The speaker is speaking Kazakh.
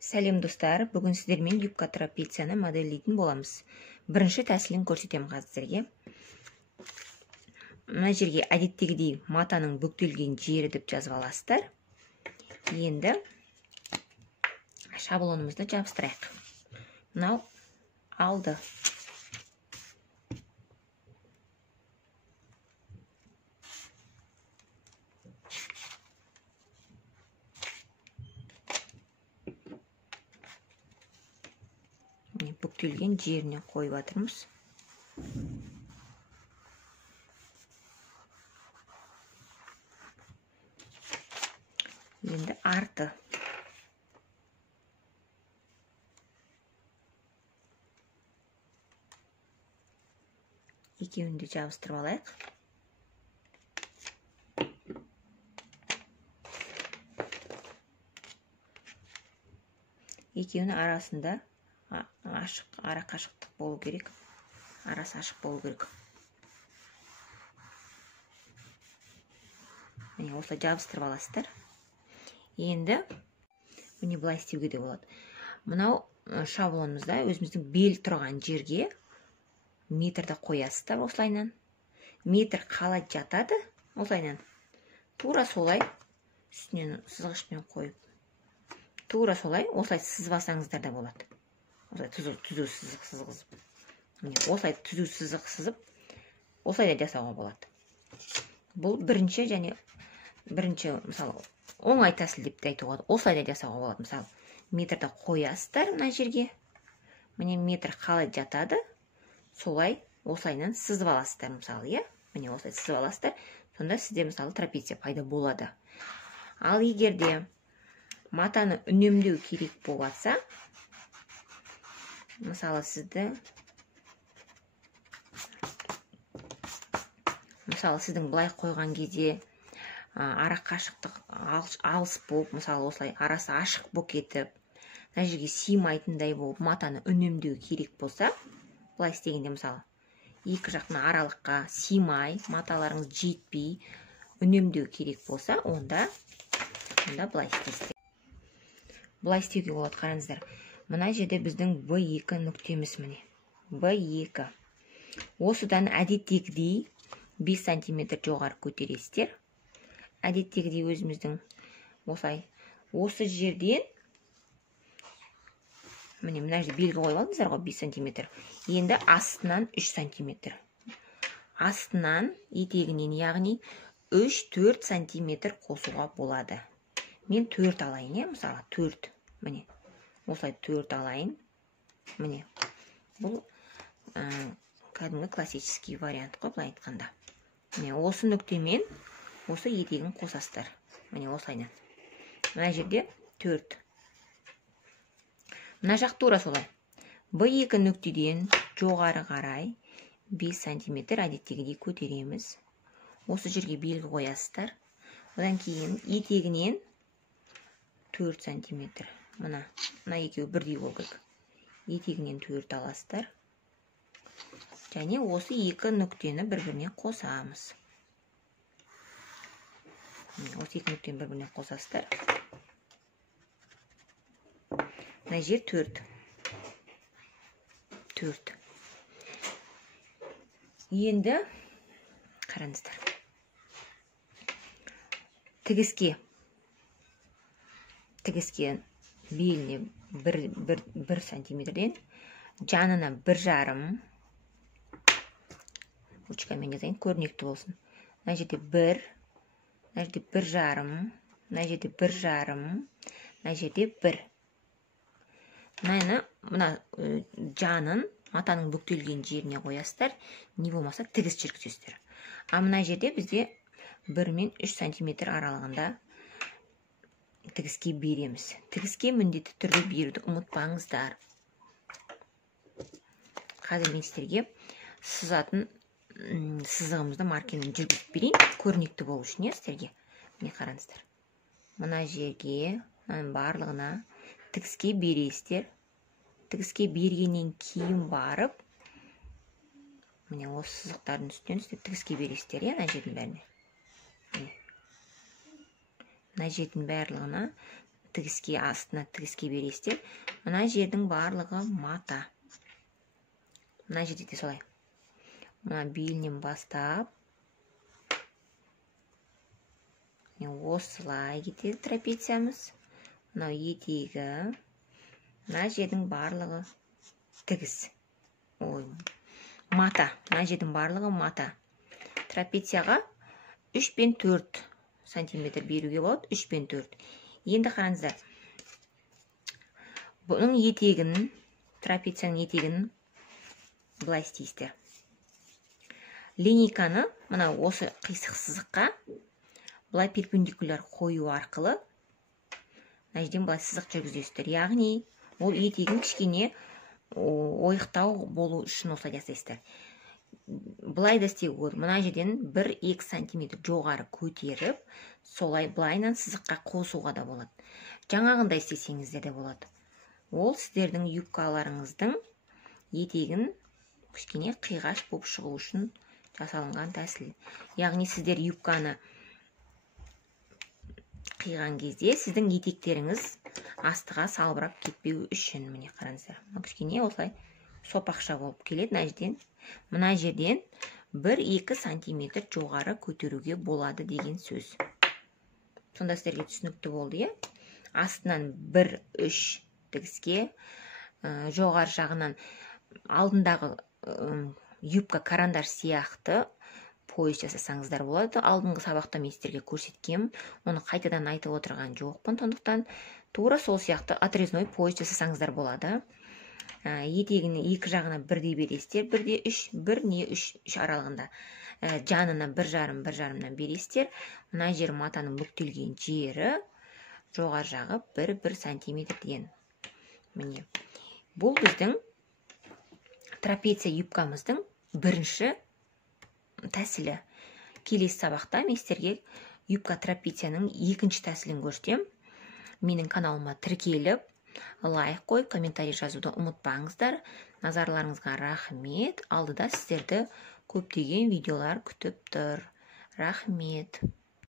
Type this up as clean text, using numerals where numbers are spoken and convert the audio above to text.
Сәлем достар, бүгін сіздермен юбка трапецияны модельдейтін боламыз. Бірінші тәсілін көрсетемін қазірге. Мына жерге әдеттегідей матаның бүктелген жері деп жазып аласыздар. Енді шаблонымызды жабыстырайық. Мынау алды. Бүктелген жеріне қойып жатырмыз. Енді арты. Екеуін де жабыстырып алайық. Екеуінің арасында ара қашықтық болу керек. Арасы ашық болу керек. Міне осылай жабыстырып аласыздар. Енді міне былай істеуге де болады. Мынау шаблонымызда өзіміздің бел тұрған жерге метрді қоясыздар осылайнан. Метр қалай жатады осылайнан. Тура солай үстінен сызғышпен қойып. Тура солай осылай сызбасаңыздар да болады. Осылай түзу сызық сызғызып. Осылай түзу сызық сызып, осылай да жасауға болады. Бұл бірінші мысалы оңай тәсіл деп айтуға болады. Осылай да жасауға болады. Мысалы метрді қоясыздар мына жерге. Міне метр қалай жатады, солай осылайнан сызып аласыздар мысалы, иә? Міне осылай сызып аласыздар. Сонда сізде мысалы трапеция пайда болады. Ал егерде матаны үнемдеу керек болса, мысалы сіздің былай қойған кезде ара қашықтық алыс болып, мысалы осылай арасы ашық болып кетіп, мына жерге сыймайтындай болып матаны үнемдеу керек болса, былай істегенде мысалы екі жақтың аралыққа сыймай, маталарыңыз жетпей үнемдеу керек болса, онда былай істейсіздер. Былай істеуге болады, қараңыздар. Мына жерде біздің B2 нүктеміз міне. B2. Осыдан әдеттегідей 5 см жоғары көтересіздер. Әдеттегідей өзіміздің осылай осы жерден міне мына жерде белгі қойып алдыңыздар ғой 5 см. Енді астынан 3 см. Астынан етегінен, яғни 3-4 см қосуға болады. Мен 4 алайын, мысалы 4. Міне осылай 4 алайын. Міне бұл кәдімгі классический вариант қой, былай айтқанда. Міне осы нүктемен осы етегін қосасыздар. Міне осылайнан. Мына жерде 4. Мына жақ тура солай. B2 нүктеден жоғары қарай 5 см әдеттегідей көтереміз. Осы жерге белгі қоясыздар. Одан кейін етегінен 4 см. Мына екеуі бірдей болу керек. Етегінен 4 аласыздар. Және осы екі нүктені бір-біріне қосамыз. Осы екі нүктені бір-біріне қосасыздар. Мына жер 4. Енді қараңыздар. Тігіске беліне 1 сантиметрден жанына 1,5 ручкамен жазайын, көрнекті болсын. Мына жерде 1, мына жерде 1,5, мына жерде 1,5, мына жерде 1. Мына жанын матаның бүктелген жеріне қоясыздар, не болмаса тігіс жүргізесіздер. А мына жерде бізде 1 мен 3 см аралығында тігіске береміз. Тігіске міндетті түрде беруді ұмытпаңыздар. Қазір мен сіздерге сызатын сызығымызды маркермен жүргізіп берейін, көрнекті болу үшін, сіздерге. Міне қараңыздар. Мына жерге, барлығына тігіске бересіздер. Тігіске бергеннен кейін барып, міне осы сызықтардың үстінен тігіске бересіздер, мына жердің бәріне. Мына жердің барлығына тігіске, астына тігіске бересіздер. Мына жердің барлығы мата. Мына жерде де солай. Мына белінен бастап осылай кетеді трапециямыз. Мынау етегі. Мына жердің барлығы тігіс. Ой, мата. Мына жердің барлығы мата. Трапецияға 3 пен 4 сантиметр беруге болады. 3 пен 4. Енді қараңыздар. Бұның етегін, трапецияның етегін былай істейсіздер. Линейканы мына осы қисық сызыққа былай перпендикуляр қою арқылы мына жерден былай сызық жүргізесіздер. Яғни ол етегін кішкене ойықтау болу үшін осылай жасайсыздар. Былай да істеуге болады. Мына жерден 1-2 сантиметр жоғары көтеріп, солай былайынан сызыққа қосуға да болады. Жаңағындай істесеңіздер де болады. Ол сіздердің юбкаларыңыздың етегін кішкене қиғаш болып шығу үшін жасалынған тәсіл. Яғни сіздер юбканы қиған кезде сіздің етектеріңіз астыға салбырап кетпеу үшін. Міне қараңыздар. Кішкене осылай сопақша болып келеді. Мына жерден 1-2 сантиметр жоғары көтеруге болады деген сөз. Сонда сіздерге түсінікті болды, е? Астынан 1-3 тігіске, жоғары жағынан алдындағы юбка карандаш сияқты пояс жасасаңыздар болады. Алдыңғы сабақта мен сіздерге көрсеткем, оны қайтадан айтып отырған жоқпын, сондықтан тура сол сияқты отрезной пояс жасасаңыздар болады. Етегінің екі жағына бірдей бересіздер, 1-3, 1-3 аралығында. Жанына 1,5-1,5-нан бересіздер. Мына жер матаның бүктелген жері, жоғары жағы 1-1 сантиметр деген. Міне. Бұл біздің трапеция юбкамыздың бірінші тәсілі. Келесі сабақта мен сіздерге юбка трапецияның екінші тәсілін көрсетем. Менің каналыма тіркеліп, лайк қой, комментарий жазуды ұмытпаңыздар. Назарларыңызға рахмет. Алдыда сіздерді көптеген видеолар күтіп тұр. Рахмет.